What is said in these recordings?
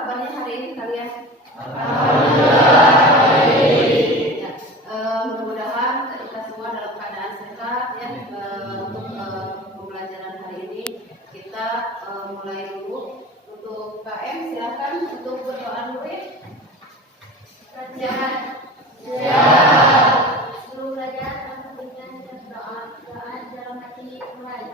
kabarnya hari ini kalian? Ya, mudah-mudahan kita semua dalam keadaan sehat ya. Untuk pembelajaran hari ini kita mulai dulu. Untuk KM silakan untuk berdoa dulu ya. Silakan. Seluruh belajar akan berikan doa dalam hati mulai.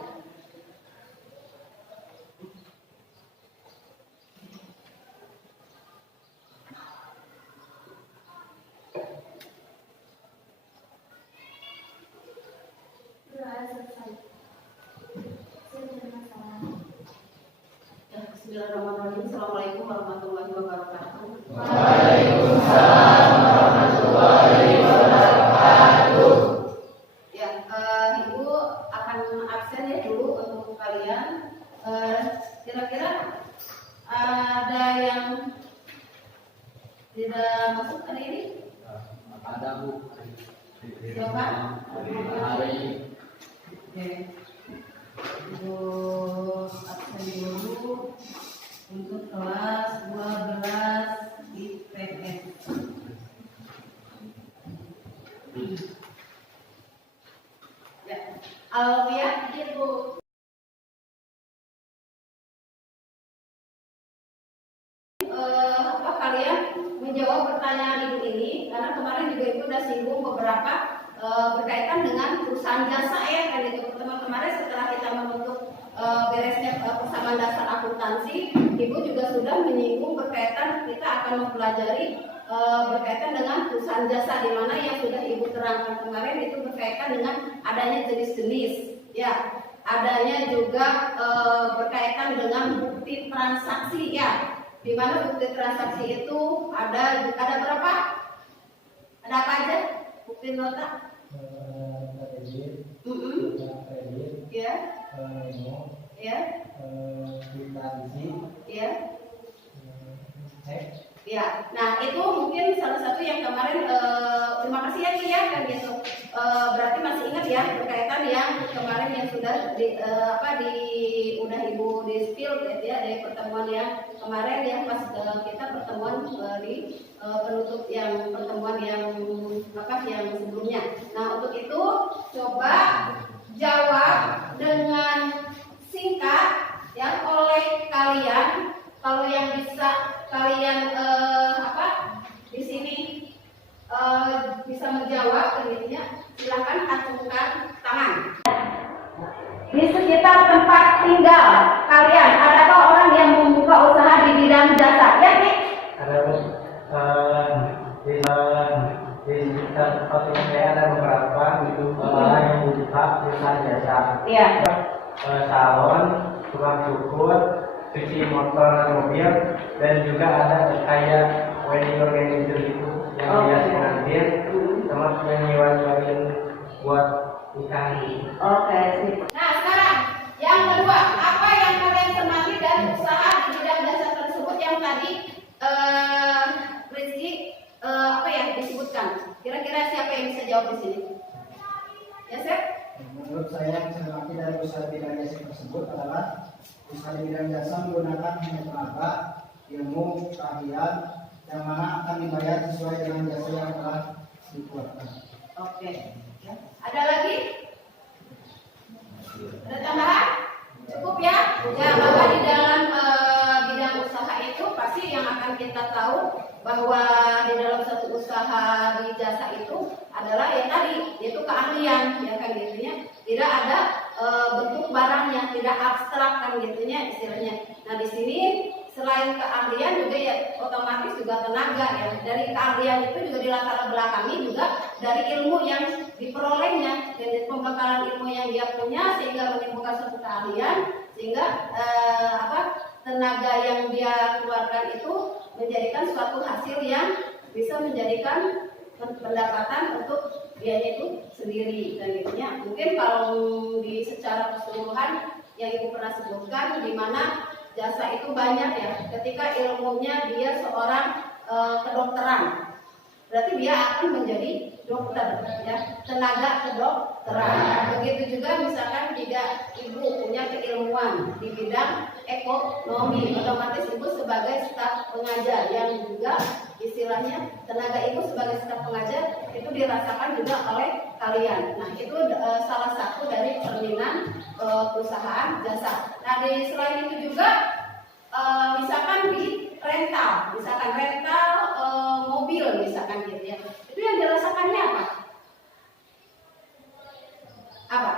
Bismillahirrahmanirrahim. Assalamualaikum warahmatullahi wabarakatuh. Waalaikumsalam warahmatullahi wabarakatuh. Ya, Ibu akan absen ya dulu untuk kalian. Kira-kira ada yang tidak masuk hari ini? Ada Bu. Siapa? Hari. Oke. Ibu absen dulu untuk kelas 12 IPS. Ya, Alvia, Ibu. Kalian menjawab pertanyaan Ibu ini karena kemarin juga Ibu sudah singgung beberapa berkaitan dengan perusahaan jasa ya kan itu pertemuan kemarin setelah kita menutup beresnya persamaan dasar akuntansi, Ibu juga sudah menyinggung berkaitan kita akan mempelajari berkaitan dengan perusahaan jasa di mana yang sudah Ibu terangkan kemarin itu berkaitan dengan adanya jenis-jenis ya, adanya juga berkaitan dengan bukti transaksi ya, di mana bukti transaksi itu ada berapa? Ada apa aja? Bukti nota? Ya. Ya. Ya. Ya, nah itu mungkin salah satu yang kemarin terima kasih ya Ki ya kan gitu. Berarti masih ingat ya berkaitan yang kemarin yang sudah udah Ibu di spill ya dari pertemuan yang kemarin ya pas kita pertemuan di penutup yang pertemuan yang sebelumnya. Nah, untuk itu coba jawab dengan singkat ya oleh kalian. Kalau yang bisa kalian di sini bisa menjawab begitu silakan acungkan tangan. Di sekitar tempat tinggal kalian adakah orang yang membuka usaha di bidang jasa? Ya, Ki? Ada di sekitar tempat ini saya ada beberapa orang yang membuka usaha jasa. Iya. Salon, tukang cukur, cuci motor dan mobil, dan juga ada kayak wedding organizer itu yang biasa ngambil sama yang nyewa-nyewain buat nikahan. Oke, sip. Nah, sekarang yang kedua, apa yang kalian senangi dari usaha di bidang jasa tersebut yang tadi Rizky disebutkan? Kira-kira siapa yang bisa jawab di sini? Ya, Sep? Menurut saya yang saya mengerti dari usaha bidang jasa tersebut adalah usaha bidang jasa menggunakan tenaga, ilmu, keahlian yang mana akan dibayar sesuai dengan jasa yang telah dikeluarkan. Oke. Ya. Ada lagi? Ada tambahan? Cukup ya? Ya, bahwa di dalam bidang usaha itu pasti yang akan kita tahu bahwa di dalam satu usaha di jasa itu adalah yang tadi yaitu keahlian ya kan gitunya. Tidak ada bentuk barangnya, tidak abstrak kan gitunya istilahnya. Nah, di sini selain keahlian juga ya otomatis juga tenaga ya. Dari keahlian itu juga dilatar belakangi juga dari ilmu yang diperolehnya dan pembekalan ilmu yang dia punya sehingga menimbulkan suatu keahlian sehingga tenaga yang dia keluarkan itu menjadikan suatu hasil yang bisa menjadikan pendapatan untuk dia itu sendiri dan gitunya. Mungkin kalau di secara keseluruhan yang Ibu pernah sebutkan di mana jasa itu banyak ya. Ketika ilmunya dia seorang kedokteran, berarti dia akan menjadi dokter, ya, tenaga kedokteran. Begitu juga misalkan jika ibu punya keilmuan di bidang ekonomi, otomatis ibu sebagai staf pengajar yang juga istilahnya tenaga ibu sebagai staf pengajar itu dirasakan juga oleh kalian. Nah, itu salah satu dari cerminan perusahaan jasa. Nah, di selain itu juga misalkan di rental, misalkan rental mobil misalkan gitu ya. Itu yang dirasakannya apa? Apa?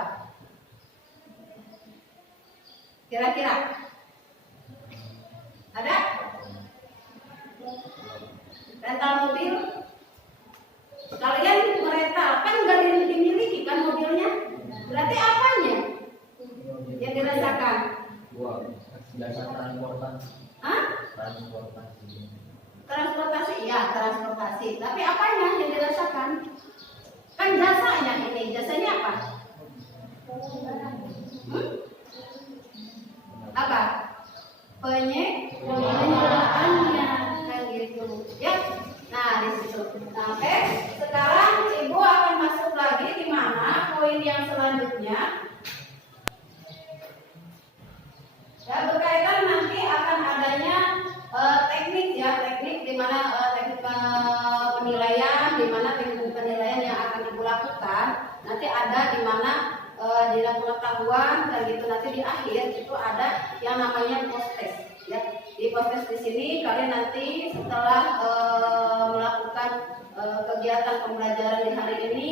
Kira-kira? Ada? Rental mobil? Kalian merental kan nggak dimiliki kan mobilnya? Berarti apanya yang dirasakan? Jasa transportasi. Hah? Transportasi, ya transportasi. Tapi apanya yang dirasakan? Kan jasanya ini, jasanya apa? Apa? Penyediaannya, kan gitu. Ya. Nah, di situ. Nah, oke. Sekarang ibu akan masuk lagi di mana poin yang selanjutnya. Ya, berkaitan nanti akan adanya teknik ya, teknik di mana teknik penilaian, di mana teknik penilaian yang akan ibu lakukan. Nanti ada di mana jenjang pengetahuan dan gitu, nanti di akhir itu ada yang namanya post test ya. Di post test di sini kalian nanti setelah melakukan kegiatan pembelajaran di hari ini,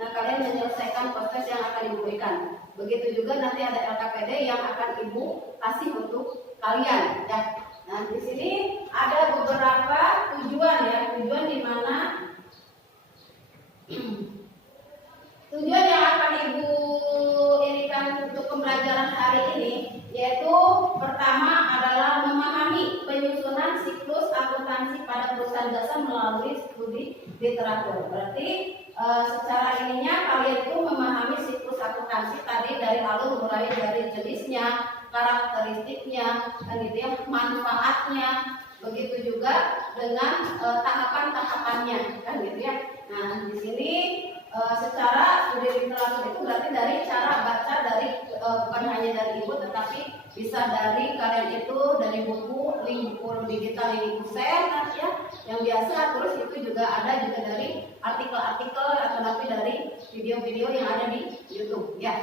nah kalian menyelesaikan post test yang akan ibu berikan. Begitu juga nanti ada LKPD yang akan ibu kasih untuk kalian ya. Nah, di sini ada beberapa tujuan ya, tujuan di mana tujuan yang akan ibu inikan untuk pembelajaran hari ini, yaitu pertama adalah memahami penyusunan siklus akuntansi pada perusahaan jasa melalui studi literatur. Berarti secara ininya kalian itu memahami siklus akuntansi tadi dari alur mulai dari jenisnya, karakteristiknya, dan gitu ya, manfaatnya, begitu juga dengan tahapan-tahapannya, kan gitu ya. Nah, di sini secara studi literatur itu berarti dari cara baca dari bukan hanya dari ibu tetapi bisa dari kalian itu dari buku, link buku digital yang ibu share ya, yang biasa, terus itu juga ada juga dari artikel-artikel atau tapi dari video-video yang ada di YouTube ya.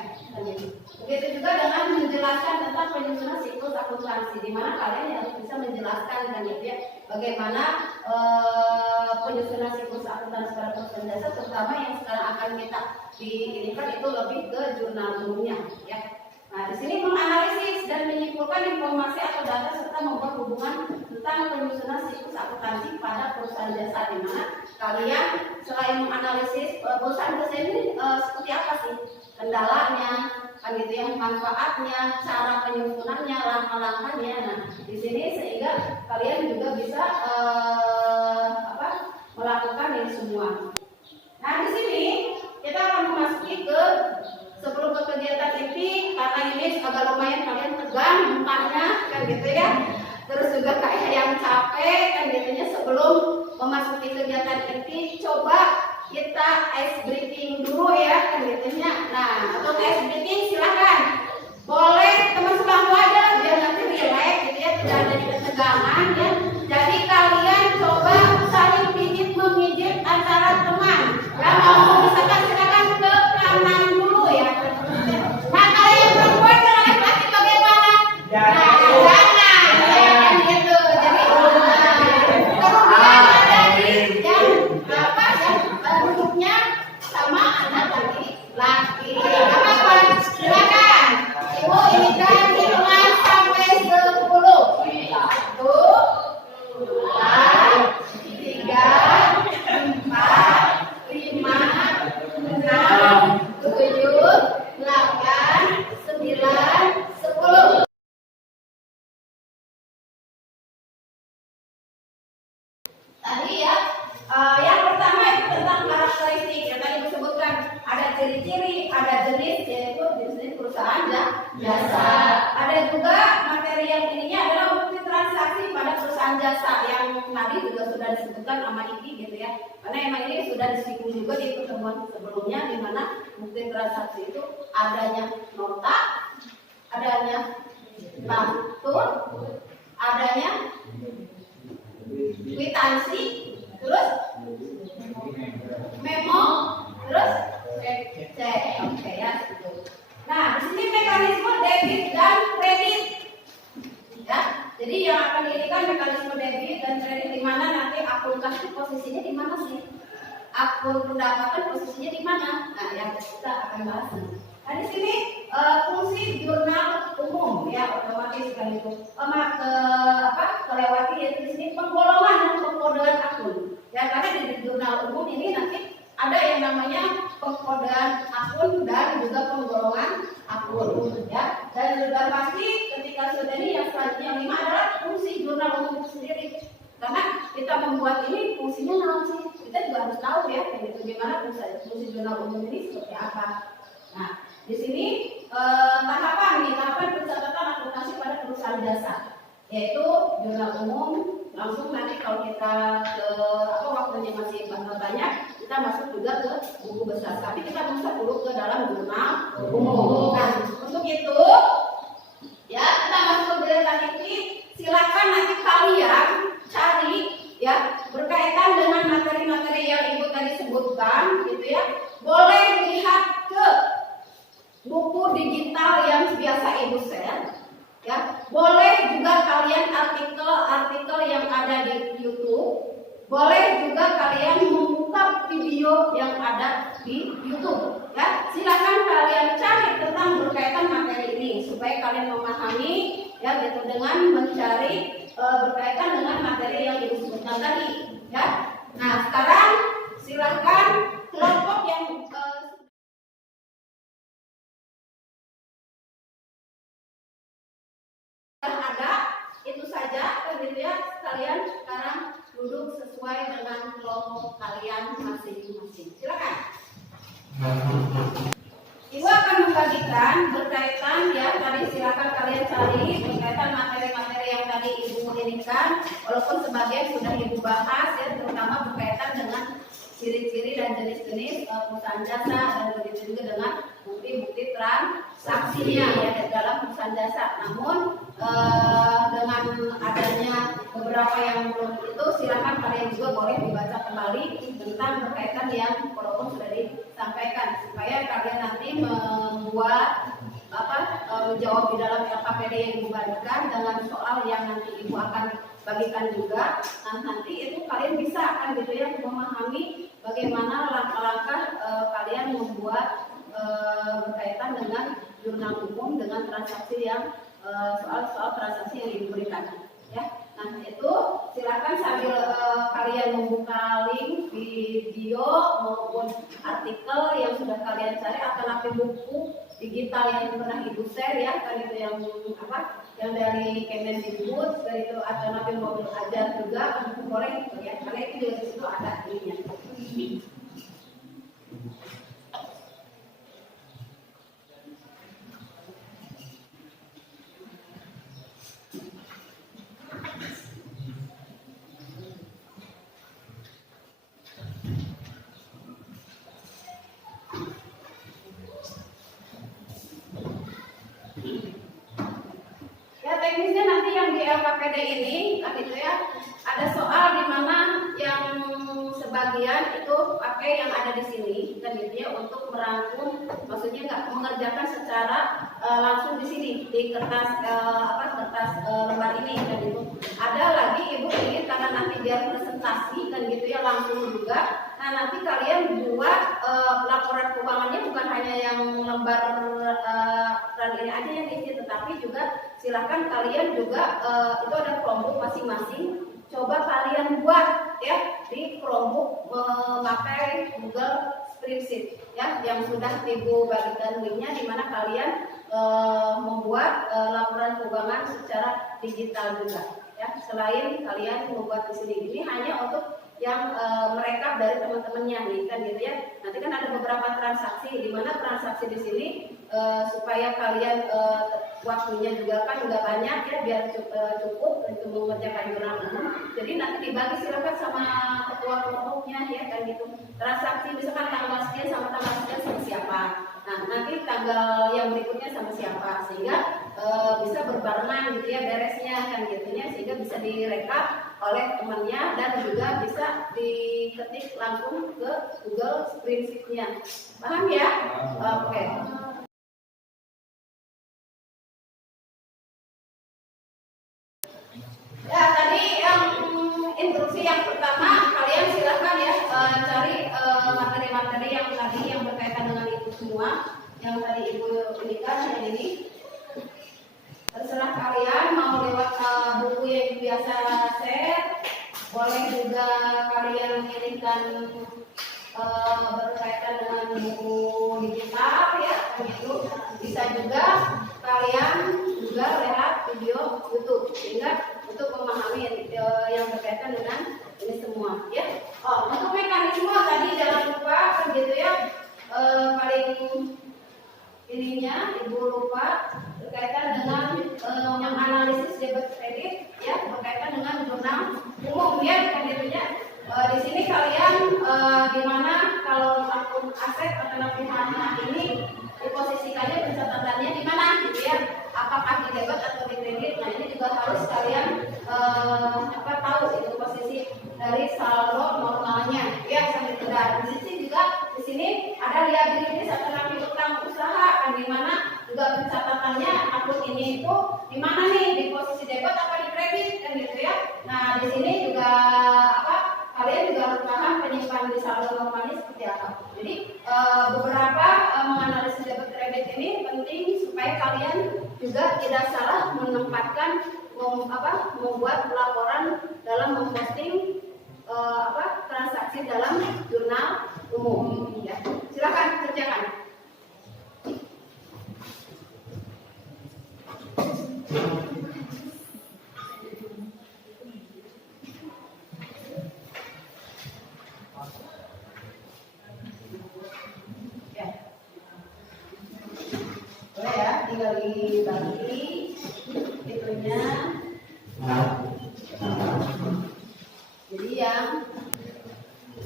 Begitu juga dengan menjelaskan tentang penyusunan siklus akuntansi, di mana kalian harus bisa menjelaskan kan gitu ya, bagaimana penyusunan siklus akuntansi pada perusahaan jasa, terutama yang sekarang akan kita diinikan itu lebih ke jurnal umumnya ya. Nah, di sini menganalisis dan menyimpulkan informasi atau data serta membuat hubungan tentang penyusunan siklus akuntansi pada perusahaan jasa, di mana kalian selain menganalisis perusahaan jasa ini seperti apa sih kendalanya, kan gitu ya, manfaatnya, cara penyusunannya, langkah-langkahnya. Nah, di sini sehingga kalian juga bisa melakukan ini semua. Nah, di sini kita akan memasuki ke sebelum ke kegiatan inti, karena ini agak lumayan kalian tegang mukanya kan gitu ya, terus juga kayak yang capek kan gitunya. Sebelum memasuki kegiatan inti, coba kita ice breathing dulu ya kan gitunya. Nah, untuk ice breathing silakan boleh teman sebangku aja biar nanti relax gitu ya, tidak ada ketegangan ya. Jadi kalian coba saling pijit memijit antara teman ya, mau misalkan silakan ke kanan dulu ya. Nah, kalau yang perempuan dan laki-laki bagaimana? Nah, jangan ya kan gitu. Jadi kemudian ada yang duduknya sama anak laki-laki. Apa? Silakan. Ibu ini kan hitungan sampai 10. 1, perusahaan jasa yang tadi juga sudah disebutkan sama Iki gitu ya. Karena emang ini sudah disinggung juga di pertemuan sebelumnya, di mana bukti transaksi itu adanya nota, adanya faktur, adanya kwitansi, terus memo, terus cek. Oke ya. Nah, di sini mekanisme debit dan kredit. Ya, jadi yang akan diberikan mekanisme debit dan kredit di mana nanti akun kas itu posisinya di mana sih? Akun pendapatan posisinya di mana? Nah, yang kita akan bahas. Nah, di sini fungsi jurnal umum ya otomatis kan itu kelewati yaitu di sini penggolongan dan pengkodean akun. Ya, karena di jurnal umum ini nanti ada yang namanya pengkodean akun dan juga penggolongan akun ya. Dan sudah pasti ketika sudah ini yang selanjutnya yang 5 adalah fungsi jurnal umum itu sendiri. Karena kita membuat ini fungsinya naon sih? Kita juga harus tahu ya gitu gimana fungsi jurnal umum ini seperti apa. Nah, di sini tahapan pencatatan akuntansi pada perusahaan jasa, yaitu jurnal umum. Langsung nanti kalau kita ke waktunya masih banyak, kita masuk juga ke buku besar. Tapi kita masuk dulu ke dalam jurnal umum. Nah, untuk itu ya kita masuk ke data ini. Silakan nanti kalian cari ya berkaitan dengan materi-materi yang Ibu tadi sebutkan, gitu ya. Boleh lihat ke buku digital yang biasa Ibu share. Ya, boleh juga kalian artikel-artikel yang ada di YouTube. Boleh juga kalian membuka video yang ada di YouTube. Ya, silakan kalian cari tentang berkaitan materi ini supaya kalian memahami ya gitu dengan mencari berkaitan dengan materi yang disebutkan tadi. Ya, nah sekarang silakan kelompok yang ada itu saja kan gitu ya, kalian sekarang duduk sesuai dengan kelompok kalian masing-masing. Silakan. Ibu akan membagikan berkaitan ya tadi, silakan kalian cari berkaitan materi-materi yang tadi Ibu inginkan, walaupun sebagian sudah Ibu bahas ya, terutama berkaitan dengan ciri-ciri dan jenis-jenis perusahaan jasa dan begitu juga dengan bukti-bukti transaksinya ya dalam perusahaan jasa. Namun dengan adanya beberapa yang belum itu, silakan kalian juga boleh dibaca kembali tentang berkaitan yang walaupun sudah disampaikan, supaya kalian nanti membuat menjawab di dalam LKPD yang Ibu bagikan dengan soal yang nanti Ibu akan bagikan juga. Nah, nanti itu kalian bisa akan gitu ya memahami bagaimana langkah-langkah kalian membuat berkaitan dengan jurnal umum dengan transaksi yang soal-soal transaksi yang diberikan ya. Nah, itu silakan sambil kalian membuka link video maupun artikel yang sudah kalian cari atau buku digital yang pernah Ibu share ya, kan itu yang yang dari Kemendikbud, dari itu atau mobil ajar juga boleh gitu ya, karena itu juga di situ ada ininya. Teknisnya nanti yang di LKPD ini kan itu ya, ada soal di mana yang sebagian itu pakai yang ada di sini kan gitu ya, untuk merangkum, maksudnya nggak mengerjakan secara langsung di sini di kertas lembar ini kan itu. Ada lagi Ibu ingin karena nanti biar presentasi kan gitu ya langsung juga. Nah, nanti kalian buat laporan keuangannya bukan hanya yang lembar ini aja yang diisi, tetapi juga silakan kalian juga itu ada Chromebook masing-masing. Coba kalian buat ya di Chromebook memakai Google Spreadsheet ya, yang sudah Ibu bagikan linknya, di mana kalian membuat laporan keuangan secara digital juga ya. Selain kalian membuat di sini, ini hanya untuk yang mereka dari teman-temannya nih kan gitu ya. Nanti kan ada beberapa transaksi, di mana transaksi di sini supaya kalian waktunya juga kan nggak banyak ya, biar cukup untuk mengerjakan jurnal umum. Jadi nanti dibagi silakan sama ketua kelompoknya ya kan gitu. Transaksi misalkan tanggal sekian sama tanggal sekian sama siapa. Nah nanti tanggal yang berikutnya sama siapa, sehingga bisa berbarengan gitu ya beresnya kan gitunya, sehingga bisa direkap oleh temannya dan juga bisa diketik langsung ke Google Spreadsheet-nya. Paham ya? Oke. Ya, tadi yang instruksi yang pertama, kalian silahkan ya cari materi-materi yang tadi yang berkaitan dengan itu semua yang tadi Ibu berikan yang ini. Terserah kalian mau lewat buku yang biasa set, boleh juga kalian mengirimkan berkaitan dengan buku digital ya, begitu. Bisa juga kalian juga lihat video YouTube, sehingga untuk memahami yang berkaitan dengan ini semua ya. Untuk mekanisme tadi jangan lupa kan gitu ya, paling ininya Ibu lupa berkaitan dengan yang analisis debit kredit ya, berkaitan dengan jurnal umum ya kan gitu ya. Di sini kalian dimana kalau akun aset atau mana ini diposisikannya pencatatannya di mana gitu ya, apakah di debit atau di kredit. Nah ini juga harus kalian tahu itu posisi dari saldo normalnya ya sampai tidak. Di sini juga di sini ada liabilities atau nanti utang usaha kan, di mana juga pencatatannya akun ini itu di mana nih, di posisi debit apa di kredit kan gitu ya. Nah di sini juga kalian juga harus paham penyimpanan di saldo normalnya seperti apa. Jadi beberapa menganalisis debit kredit ini penting supaya kalian juga tidak salah menempatkan membuat laporan dalam memposting transaksi dalam jurnal umum ya. Silakan kerjakan. Boleh ya, tinggal dibagi itunya. Jadi yang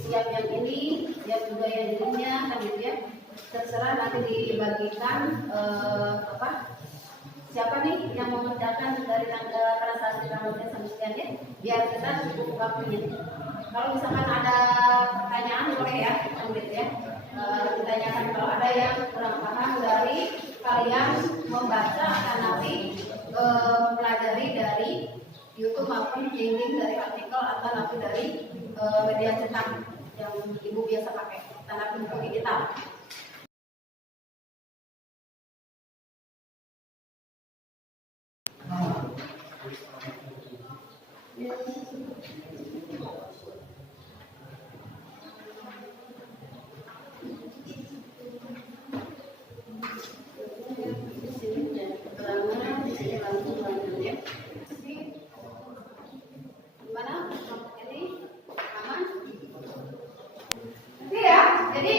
siap yang ini, siap juga yang ininya kan gitu ya. Terserah nanti dibagikan siapa nih yang mengerjakan dari tanggal transaksi tanggalnya sampai sekian ya, biar kita cukup waktunya. Kalau misalkan ada pertanyaan boleh ya, kan gitu ya. Ditanyakan kalau ada yang kurang paham dari kalian membaca akan nanti mempelajari dari YouTube maupun link dari artikel atau nanti dari media cetak yang Ibu biasa pakai, tanda buku digital. Gimana? Ini aman? Nanti ya, jadi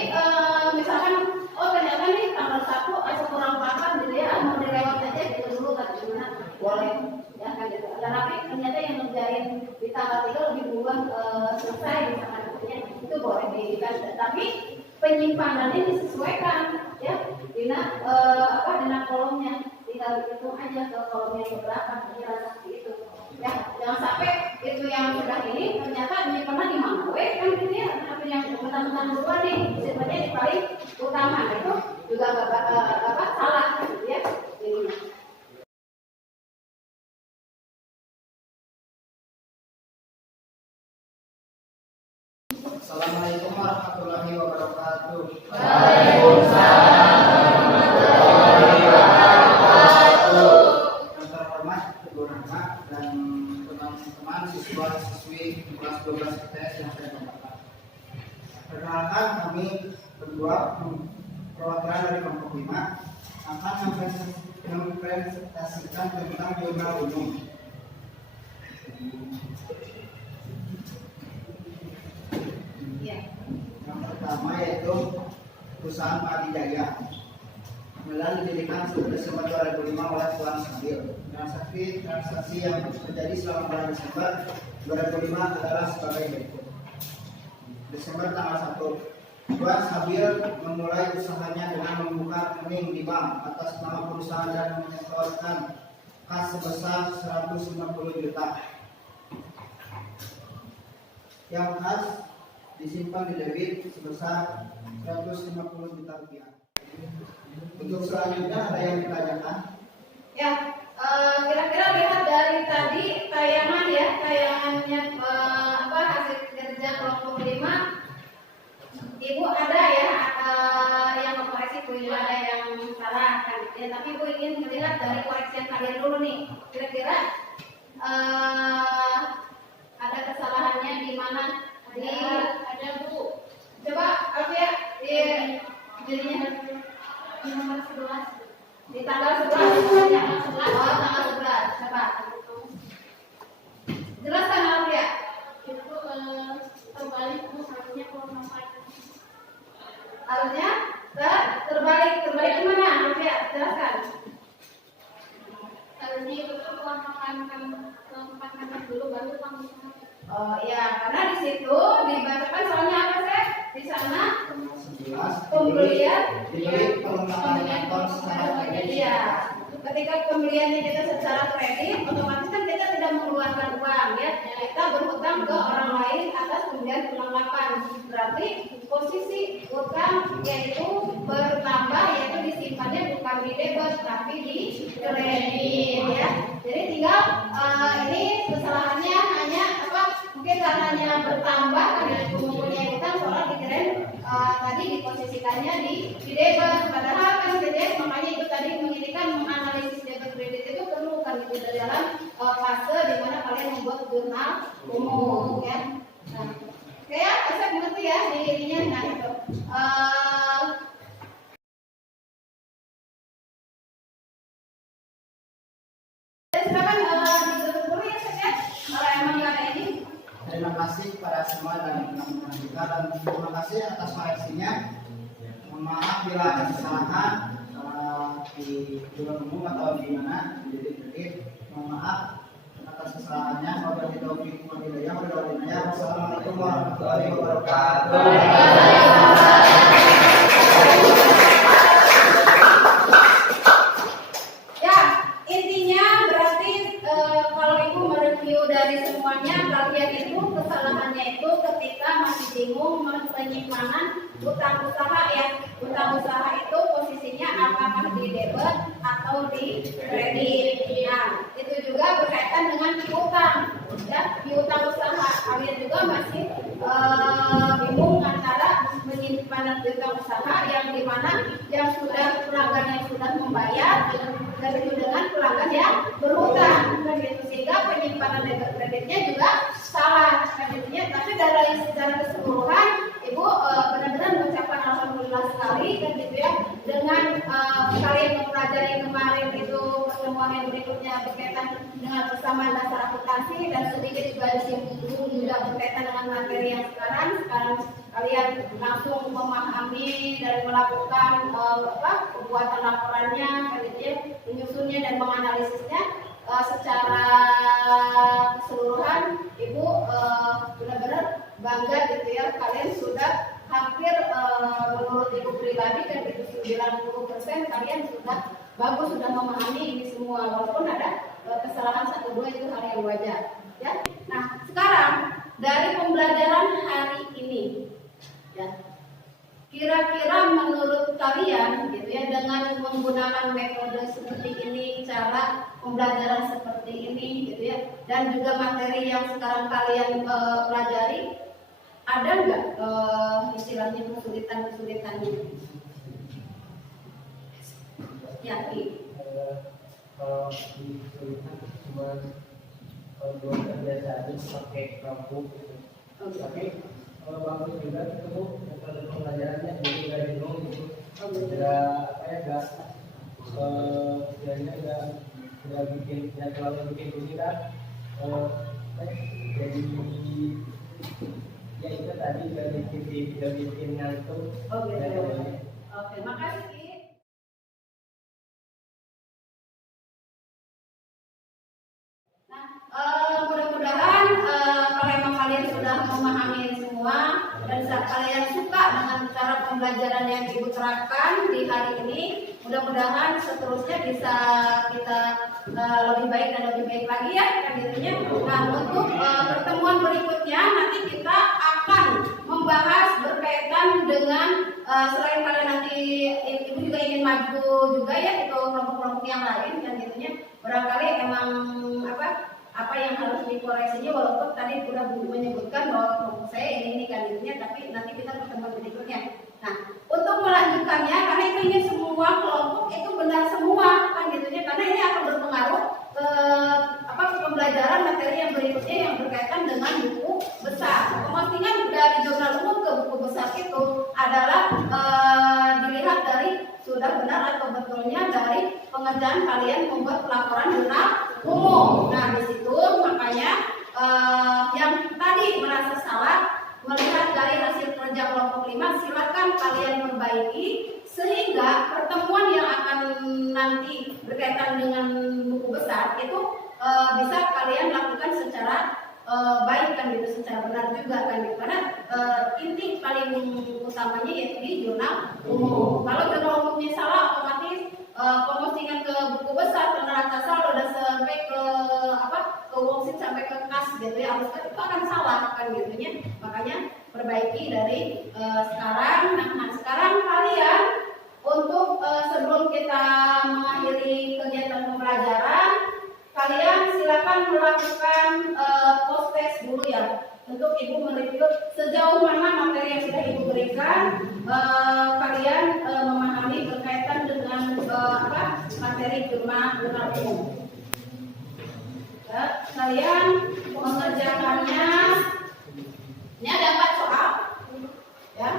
misalkan ternyata nih tanggal 1 kurang paham gitu ya, mau dilewat aja gitu dulu kan gimana? Boleh ya kan gitu. Dan tapi ternyata yang ngerjain di tanggal 3 lebih duluan selesai misalkan gitu, itu boleh diikan. Tapi penyimpanannya disesuaikan ya, dina kolomnya, tinggal hitung aja ke kolomnya berapa transaksi itu. Ya, jangan sampai itu yang sudah ini ternyata menyimpannya di mana kan gitu ya, tapi yang mentang-mentang duluan nih sebenarnya di paling utama itu juga nggak salah gitu ya ininya. Assalamualaikum warahmatullahi wabarakatuh. Waalaikumsalam warahmatullahi wabarakatuh. Yang terhormat Ibu Rahma dan teman-teman siswa-siswi kelas 12 ITS yang saya hormati. Perkenalkan, kami berdua perwakilan dari kelompok 5 akan mempresentasikan tentang jurnal umum. Yang pertama yaitu perusahaan Padi Jaya. Melalui didirikan 1 Desember 2005 oleh Tuan Sabil. Transaksi yang terjadi selama bulan Desember 2005 adalah sebagai berikut. Desember tanggal 1, Tuan Sabil memulai usahanya dengan membuka rekening di bank atas nama perusahaan dan menyetorkan kas sebesar 150 juta. Yang kas disimpan di debit sebesar 150 juta rupiah. Untuk selanjutnya ada yang ditanyakan? Ya, kira-kira lihat dari tadi tayangan ya, tayangannya hasil kerja kelompok 5. Ibu ada ya yang mengkoreksi Bu, ada yang salah kan? Ya, tapi Ibu ingin melihat dari koreksi yang kalian dulu nih. Kira-kira ada kesalahannya di mana? Ada Bu. Coba Alfia jadinya Di nomor 11. di tanggal 11. Tanggal 11. Coba. Jelaskan Alfia. Itu terbalik Bu, harusnya kalau Harusnya terbalik gimana? Alfia, jelaskan. harusnya itu keluar makan dulu baru panggil. Oh iya, karena di situ dibacakan soalnya apa sih? Di sana pembelian dibeli perlengkapan kantor secara kredit. Iya. Ketika pembeliannya kita secara kredit, otomatis kan kita tidak mengeluarkan uang ya. Kita berhutang ke orang lain atas pembelian perlengkapan. Berarti posisi utang yaitu bertambah, yaitu disimpannya bukan di debit tapi di kredit ya. Jadi tinggal ini kesalahannya hanya apa? Mungkin karenanya bertambah karena ibu mempunyai utang, soalnya dikirain tadi diposisikannya di debit. Padahal kan debit, makanya itu tadi menginginkan menganalisis debit kredit itu perlu kan itu dalam fase di mana kalian membuat jurnal umum ya. Nah, kayak saya mengerti ya di ininya. Nah itu silakan ditutup dulu ya saya. Kalau emang nggak ada ini. Terima kasih kepada semua dan teman-teman kita, dan terima kasih atas koreksinya. Mohon maaf bila ada kesalahan di jurnal umum atau di mana di detik-detik. Mohon maaf atas kesalahannya. Wabillahi taufiq wal hidayah. Wassalamualaikum warahmatullahi wabarakatuh. Ya, intinya berarti kalau ibu mereview dari semuanya, kalian itu kesalahannya itu ketika masih bingung penyimpanan utang usaha ya. Utang usaha itu posisinya apakah di debit atau di kredit. Nah, itu juga berkaitan dengan piutang ya. Piutang usaha kalian juga masih bingung antara penyimpanan piutang usaha yang dimana yang sudah pelanggan yang sudah membayar dan itu dengan pelanggan yang berhutang dan itu, sehingga penyimpanan debit kreditnya juga salah kreditnya. Tapi dari secara keseluruhan ibu benar-benar mengucapkan alhamdulillah sekali kan gitu ya, dengan kalian mempelajari kemarin itu pertemuan yang berikutnya berkaitan dengan persamaan dasar akuntansi dan sedikit juga disinggung juga berkaitan dengan materi yang sekarang kalian langsung memahami dan melakukan pembuatan laporannya kan gitu ya, menyusunnya dan menganalisisnya secara keseluruhan. Ibu benar-benar bangga gitu ya, kalian sudah hampir menurut ibu pribadi kan itu 90% kalian sudah bagus, sudah memahami ini semua, walaupun ada kesalahan 1-2 itu hal yang wajar ya. Nah sekarang dari pembelajaran hari ini ya, kira-kira menurut kalian gitu ya, dengan menggunakan metode seperti ini, cara pembelajaran seperti ini gitu ya, dan juga materi yang sekarang kalian pelajari, ada nggak istilahnya kesulitan-kesulitannya? Yakin? Kalau di kesulitan cuma buat biasa aja pakai kampung gitu. Tapi bagus juga ketemu metode pembelajarannya, jadi nggak bingung gitu. Nggak nggak terlalu bikin bunyi kan. Jadi ya itu tadi nggak bikin ngantuk. Oke, makasih. semua dan kalian suka dengan cara pembelajaran yang Ibu terapkan di hari ini. Mudah-mudahan seterusnya bisa kita lebih baik dan lebih baik lagi ya kan gitunya. Nah, untuk pertemuan berikutnya nanti kita akan membahas berkaitan dengan selain kalian nanti Ibu juga ingin maju juga ya itu kelompok-kelompok yang lain kan gitunya. Barangkali emang apa yang harus dikoreksinya, walaupun tadi sudah menyebutkan bahwa kelompok saya ini kan gitunya, tapi nanti kita pertemuan berikutnya. Nah, untuk melanjutkannya karena itu ini semua kelompok itu benar semua kan gitunya, karena ini akan berpengaruh ke pembelajaran materi yang berikutnya yang berkaitan dengan buku besar. Pemostingan dari jurnal umum ke buku besar itu adalah dilihat dari sudah benar atau betulnya dari pengerjaan kalian membuat pelaporan jurnal umum. Nah, di situ makanya yang tadi merasa salah melihat dari hasil kerja kelompok 5, silakan kalian perbaiki sehingga pertemuan yang akan nanti berkaitan dengan buku besar itu bisa kalian lakukan secara baik kan gitu, secara benar juga kan gitu. Karena inti paling utamanya yaitu di jurnal umum. Kalau jurnal umumnya salah, otomatis pemostingan ke buku besar karena salah udah sampai ke ke worksheet sampai ke kas gitu ya, harus itu akan salah kan gitunya. Makanya perbaiki dari sekarang. Nah, sekarang kalian untuk sebelum kita mengakhiri kegiatan pembelajaran, kalian silakan melakukan post test dulu ya. Untuk Ibu mereview sejauh mana materi yang sudah Ibu berikan, kalian memahami berkaitan dengan materi jurnal umum. Ya, kalian mengerjakannya. Ini ada 4 soal, ya.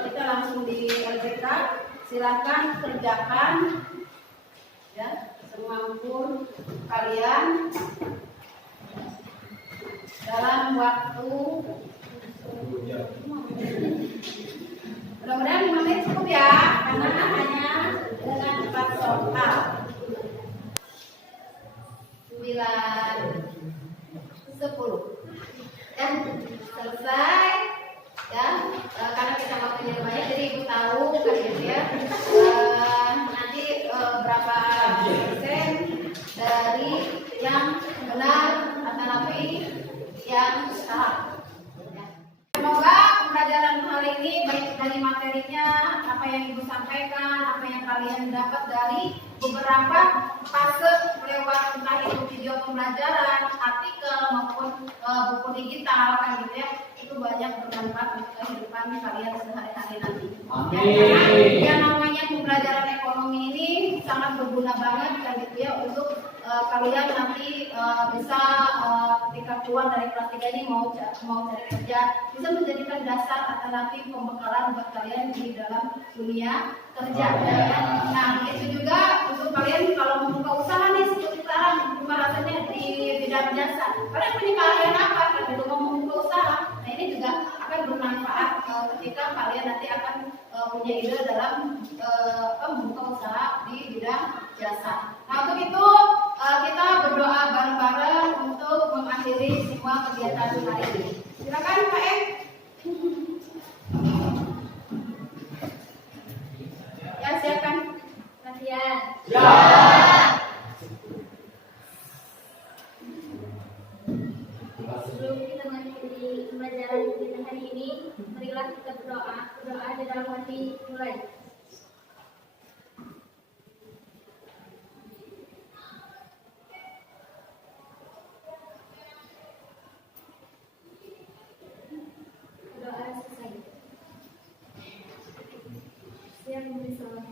Kita langsung di LPK. Silakan kerjakan, ya, semampu kalian dalam waktu. Mudah-mudahan 5 menit cukup ya, karena hanya dengan 4 soal. 9, 10 ya, selesai ya, karena kita waktunya banyak jadi Ibu tahu kan gitu ya, nanti berapa persen dari yang benar atau yang salah ya. Semoga pembelajaran hari ini baik dari materinya, apa yang Ibu sampaikan, apa yang kalian dapat dari beberapa fase lewat entah itu video pembelajaran, artikel maupun buku digital kan gitu ya, itu banyak bermanfaat untuk kehidupan kalian sehari-hari nanti. Karena yang namanya pembelajaran ekonomi ini sangat berguna banget kan gitu ya, untuk kalian nanti bisa ketika keluar dari kelas 3 ini mau cari kerja, bisa menjadikan dasar alternatif pembekalan buat kalian di dalam dunia kerja. Nah, itu juga untuk kalian kalau membuka usaha nih seperti sekarang, gimana rasanya di bidang jasa. Kalian punya kalian apa? Kalau mau membuka usaha, nah ini juga akan bermanfaat ketika kalian nanti akan punya ide dalam membuka usaha di bidang jasa. Nah, untuk itu kita berdoa bareng-bareng untuk mengakhiri semua kegiatan hari ini. Silakan Pak M. Ya, silakan. Latihan. Ya. Sebelum kita mengakhiri pembelajaran kita hari ini, marilah kita berdoa di dalam hati mulai. Doa selesai. Siap memberi salam.